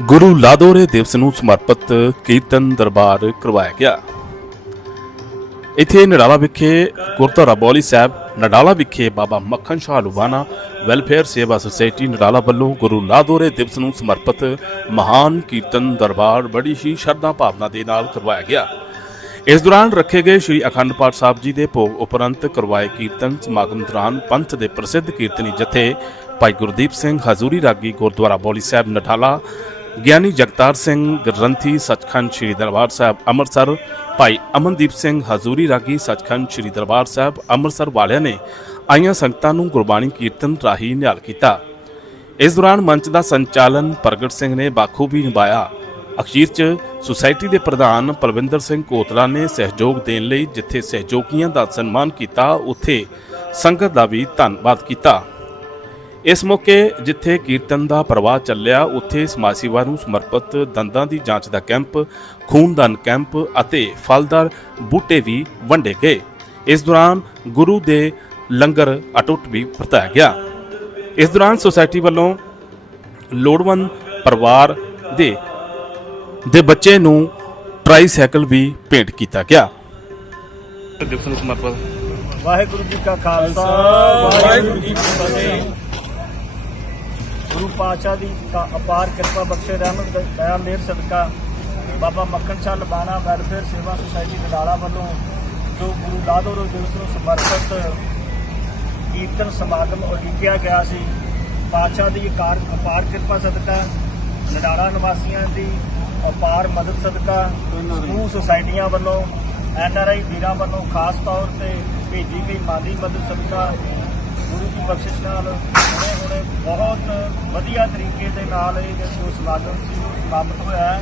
ਗੁਰੂ ਲਾਦੋਰੇ ਦਿਵਸ ਨੂੰ ਸਮਰਪਿਤ ਕੀਰਤਨ ਦਰਬਾਰ ਕਰਵਾਇਆ ਗਿਆ। ਇੱਥੇ ਨਡਾਲਾ ਵਿਖੇ ਗੁਰਦੁਆਰਾ ਬੌਲੀ ਸਾਹਿਬ, ਨਡਾਲਾ ਵਿਖੇ ਬਾਬਾ ਮੱਖਣ ਸ਼ਾਹ ਲੁਬਾਨਾ, ਵੈਲਫੇਅਰ ਸੇਵਾ ਸੁਸਾਇਟੀ ਨਡਾਲਾ ਵੱਲੋਂ ਗੁਰੂ ਲਾਦੋਰੇ ਦਿਵਸ ਨੂੰ ਸਮਰਪਿਤ ਮਹਾਨ ਕੀਰਤਨ ਦਰਬਾਰ ਬੜੀ ਹੀ ਸ਼ਰਧਾ ਭਾਵਨਾ ਦੇ ਨਾਲ ਕਰਵਾਇਆ ਗਿਆ। ਇਸ ਦੌਰਾਨ ਰੱਖੇ ਗਏ ਸ੍ਰੀ ਅਖੰਡ ਪਾਠ ਸਾਹਿਬ ਜੀ ਦੇ ਭੋਗ ਉਪਰੰਤ ਕਰਵਾਏ ਕੀਰਤਨ ਸਮਾਗਮ ਦੌਰਾਨ ਪੰਥ ਦੇ ਪ੍ਰਸਿੱਧ ਕੀਰਤਨੀ ਜਥੇ ਭਾਈ ਗੁਰਦੀਪ ਸਿੰਘ ਹਜ਼ੂਰੀ ਰਾਗੀ ਗੁਰਦੁਆਰਾ ਬੌਲੀ ਸਾਹਿਬ, ਨਡਾਲਾ ਗਿਆਨੀ ਜਗਤਾਰ ਸਿੰਘ ਗ੍ਰੰਥੀ, ਸੱਚਖੰਡ ਸ੍ਰੀ ਦਰਬਾਰ ਸਾਹਿਬ ਅੰਮ੍ਰਿਤਸਰ, ਭਾਈ ਅਮਨਦੀਪ ਸਿੰਘ ਹਜ਼ੂਰੀ ਰਾਗੀ, ਸੱਚਖੰਡ ਸ੍ਰੀ ਦਰਬਾਰ ਸਾਹਿਬ ਅੰਮ੍ਰਿਤਸਰ ਵਾਲਿਆਂ ਨੇ ਆਈਆਂ ਸੰਗਤਾਂ ਨੂੰ ਗੁਰਬਾਣੀ ਕੀਰਤਨ ਰਾਹੀਂ ਨਿਹਾਲ ਕੀਤਾ। ਇਸ ਦੌਰਾਨ ਮੰਚ ਦਾ ਸੰਚਾਲਨ ਪ੍ਰਗਟ ਸਿੰਘ ਨੇ ਬਾਖੂਬੀ ਨਿਭਾਇਆ। ਅਖੀਰ 'ਚ ਸੁਸਾਇਟੀ ਦੇ ਪ੍ਰਧਾਨ ਪਲਵਿੰਦਰ ਸਿੰਘ ਕੋਤਲਾ ਨੇ ਸਹਿਯੋਗ ਦੇਣ ਲਈ ਜਿੱਥੇ ਸਹਿਯੋਗੀਆਂ ਦਾ ਸਨਮਾਨ ਕੀਤਾ, ਉੱਥੇ ਸੰਗਤ ਦਾ ਵੀ ਧੰਨਵਾਦ ਕੀਤਾ। ਇਸ ਮੌਕੇ ਜਿੱਥੇ ਕੀਰਤਨ ਦਾ ਪ੍ਰਵਾਹ ਚੱਲਿਆ ਉੱਥੇ ਸਮਾਜ ਸੇਵਾ ਨੂੰ ਸਮਰਪਿਤ ਦੰਦਾਂ ਦੀ ਜਾਂਚ ਦਾ ਕੈਂਪ ਖੂਨਦਾਨ ਕੈਂਪ ਅਤੇ ਫਲਦਾਰ ਬੂਟੇ ਵੀ ਵੰਡੇ ਗਏ। ਇਸ ਦੌਰਾਨ ਗੁਰੂ ਦੇ ਲੰਗਰ ਅਟੁੱਟ ਵੀ ਵਰਤਾਇਆ ਗਿਆ। ਇਸ ਦੌਰਾਨ ਸੁਸਾਇਟੀ ਵੱਲੋਂ ਲੋੜਵੰਦ ਪਰਿਵਾਰ ਦੇ ਦੇ ਬੱਚੇ ਨੂੰ ਟ੍ਰਾਈਸਾਈਕਲ ਵੀ ਭੇਂਟ ਕੀਤਾ ਗਿਆ। ਵਾਹਿਗੁਰੂ ਜੀ ਕਾ ਖਾਲਸਾ ਵਾਹਿਗੁਰੂ ਜੀ ਕੀ ਫਤਿਹ। ਗੁਰੂ ਪਾਤਸ਼ਾਹ ਦੀ ਅਪਾਰ ਕਿਰਪਾ ਬਖਸ਼ੇ ਰਹਿਮਤ ਦ- ਦਇਆ, ਮਿਹਰ, ਸਦਕਾ। ਬਾਬਾ ਮੱਖਣ ਸ਼ਾਹ ਲਬਾਣਾ ਵੈਲਫੇਅਰ ਸੇਵਾ ਸੁਸਾਇਟੀ ਨਡਾਲਾ ਵੱਲੋਂ ਜੋ ਗੁਰੂ ਲਾਦੋਰੋ ਦਿਵਸ ਨੂੰ ਸਮਰਪਿਤ ਕੀਰਤਨ, ਸਮਾਗਮ ਉਲੀਕਿਆ ਗਿਆ ਸੀ, ਪਾਤਸ਼ਾਹ ਦੀ ਅਕਾਰ, ਅਪਾਰ ਕਿਰਪਾ ਸਦਕਾ ਨਡਾਲਾ ਨਿਵਾਸੀਆਂ ਦੀ ਅਪਾਰ ਮਦਦ ਸਦਕਾ ਸਮੂਹ ਸੁਸਾਇਟੀਆਂ ਵੱਲੋਂ, ਐਨ ਆਰ ਆਈ ਵੀਰਾਂ ਵੱਲੋਂ ਖਾਸ ਤੌਰ ਤੇ ਭੇਜੀ ਗਈ ਮਾਲੀ ਮਦਦ ਸਦਕਾ ਗੁਰੂ ਦੀ ਬਖਸ਼ਿਸ਼ ਨਾਲ ਹੁਣੇ ਹੁਣੇ ਬਹੁਤ ਵਧੀਆ ਤਰੀਕੇ ਦੇ ਨਾਲ ਇਹ ਜੋ ਸਮਾਗਮ ਸੀ, ਉਹ ਸਮਾਪਤ ਹੋਇਆ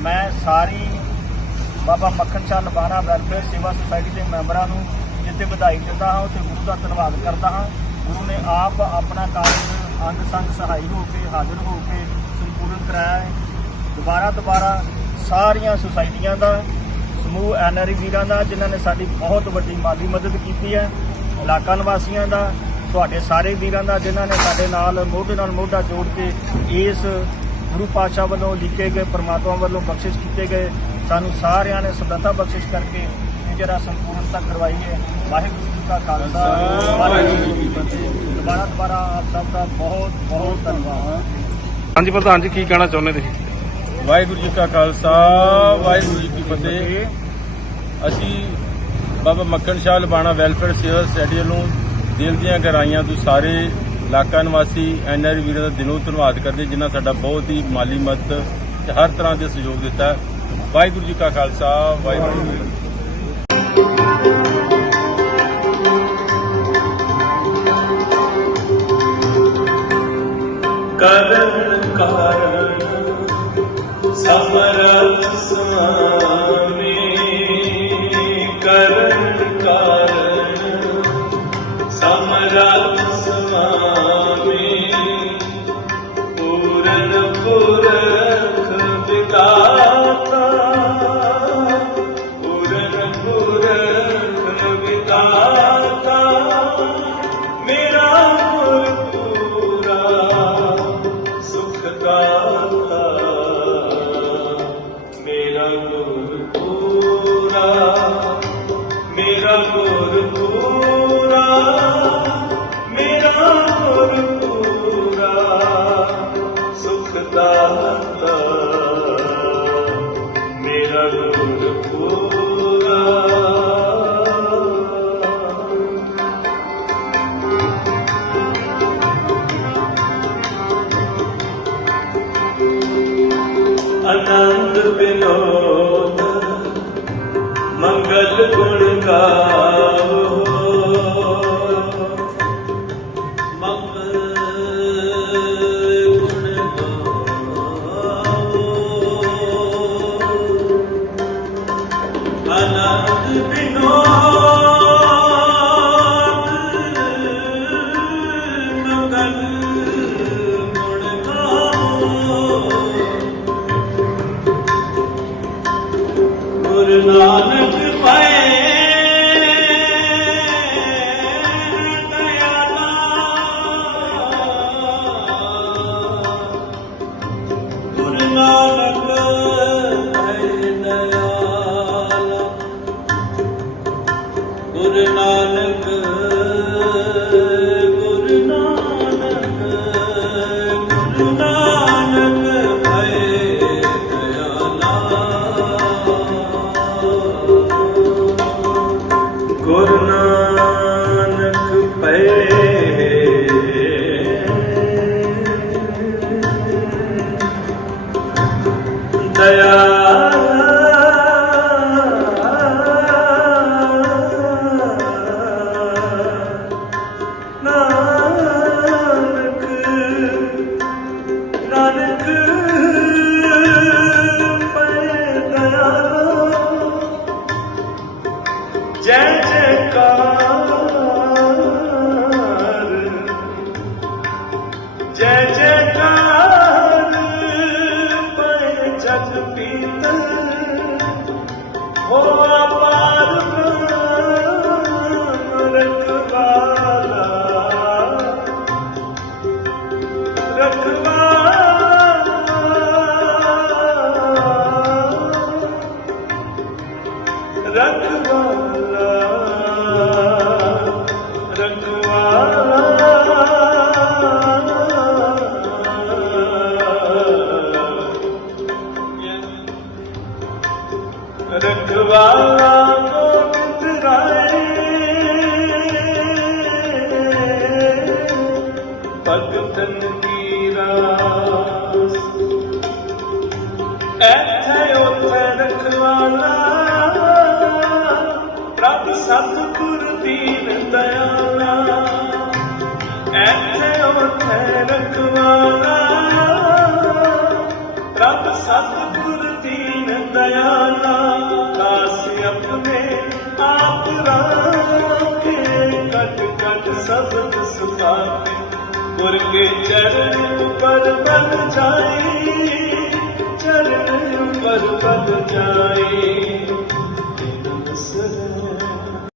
ਮੈਂ ਸਾਰੀ ਬਾਬਾ ਮੱਖਣ ਸ਼ਾਹ ਲਬਾਣਾ ਵੈਲਫੇਅਰ ਸੇਵਾ ਸੁਸਾਇਟੀ ਦੇ ਮੈਂਬਰਾਂ ਨੂੰ ਜਿੱਥੇ ਵਧਾਈ ਦਿੰਦਾ ਹਾਂ, ਉੱਥੇ ਗੁਰੂ ਦਾ ਧੰਨਵਾਦ ਕਰਦਾ ਹਾਂ। ਗੁਰੂ ਨੇ ਆਪ ਆਪਣਾ ਕਾਰਜ ਅੰਗ ਸੰਗ ਸਹਾਈ ਹੋ ਕੇ, ਹਾਜ਼ਰ ਹੋ ਕੇ ਸੰਪੂਰਨ ਕਰਾਇਆ ਹੈ। ਦੁਬਾਰਾ ਦੁਬਾਰਾ ਸਾਰੀਆਂ ਸੁਸਾਇਟੀਆਂ ਦਾ, ਸਮੂਹ ਐਨਆਰਈ ਵੀਰਾਂ ਦਾ, ਜਿਨ੍ਹਾਂ ਨੇ ਸਾਡੀ ਬਹੁਤ ਵੱਡੀ ਮਾਲੀ ਮਦਦ ਕੀਤੀ ਹੈ, ਇਲਾਕਾ ਨਿਵਾਸੀਆਂ ਦਾ ਤੁਹਾਡੇ ਸਾਰੇ ਵੀਰਾਂ ਦਾ ਜਿਨ੍ਹਾਂ ਨੇ ਸਾਡੇ ਨਾਲ ਮੋਢੇ ਨਾਲ ਮੋਢਾ ਜੋੜ ਕੇ ਇਸ ਗੁਰੂ ਪਾਤਸ਼ਾਹ ਵੱਲੋਂ ਲਿਖੇ ਗਏ ਪ੍ਰਮਾਤਮਾ ਵੱਲੋਂ ਬਖਸ਼ਿਸ਼ ਕੀਤੇ ਗਏ। ਸਾਨੂੰ ਸਾਰਿਆਂ ਨੇ ਸਦਤਾ ਬਖਸ਼ਿਸ਼ ਕਰਕੇ ਇਹ ਜਿਹੜਾ ਸੰਪੂਰਨਤਾ ਕਰਵਾਈ ਹੈ। ਵਾਹਿਗੁਰੂ ਜੀ ਕਾ ਖਾਲਸਾ ਵਾਹਿਗੁਰੂ ਜੀ ਕੀ ਫਤਿਹ। ਦੁਬਾਰਾ ਦੁਬਾਰਾ ਆਪ ਸਭ ਦਾ ਬਹੁਤ ਬਹੁਤ ਧੰਨਵਾਦ। ਹਾਂਜੀ ਪ੍ਰਧਾਨ ਜੀ ਕੀ ਕਹਿਣਾ ਚਾਹੁੰਦੇ ਤੁਸੀਂ? ਵਾਹਿਗੁਰੂ ਜੀ ਕਾ ਖਾਲਸਾ ਵਾਹਿਗੁਰੂ ਜੀ ਕੀ ਫਤਿਹ। ਅਸੀਂ ਬਾਬਾ ਮੱਖਣ ਸ਼ਾਹ ਲਬਾਣਾ ਵੈਲਫੇਅਰ ਸੇਵਾ ਸੁਸਾਇਟੀ ਵੱਲੋਂ ਦਿਲ ਦੀਆਂ ਗਹਿਰਾਈਆਂ ਤੋਂ ਸਾਰੇ ਇਲਾਕਾ ਨਿਵਾਸੀ ਐਨਆਰ ਵੀਰਾਂ ਦਾ ਦਿਲੋਂ ਧੰਨਵਾਦ ਕਰਦੇ ਜਿਨ੍ਹਾਂ ਸਾਡਾ ਬਹੁਤ ਹੀ ਮਾਲੀ ਮਦਦ ਤੇ ਹਰ ਤਰ੍ਹਾਂ ਦੇ ਸਹਿਯੋਗ ਦਿੱਤਾ। ਵਾਹਿਗੁਰੂ ਜੀ ਕਾ ਖਾਲਸਾ, ਵਾਹਿਗੁਰੂ ਜੀ ਕਰਨ ਕਾਰਨ ਸਮਰਥ ਸੁਆਮੀ ਮੰਗਲ ਗੁਣ মায়া ਹੋ ਭਗਤਨ ਕੀ ਰਾਸ ਐਥੇ ਉਥੇ ਰਖਵਾਲਾ। ਪ੍ਰਭ ਸਤਿਗੁਰ ਦੀਨ ਦਇਆਲਾ। ਐਥੇ ਉਥੇ ਰਖਵਾਲਾ। ਪ੍ਰਭ ਸਤਿਗੁਰ ਦੀਨ ਦਇਆਲਾ। ਕਾਸ ਆਪਣੇ ਆਪ ਰਾਖੇ ਕਟ ਕਟ ਸਬਦ ਸੁਖਾਵੇ ਗੁਰ ਕੇ ਚਰਨ ਉਪਰ ਬਨ ਜਾਏ ਚਰਨ ਉਪਰ ਬਨ ਜਾਏ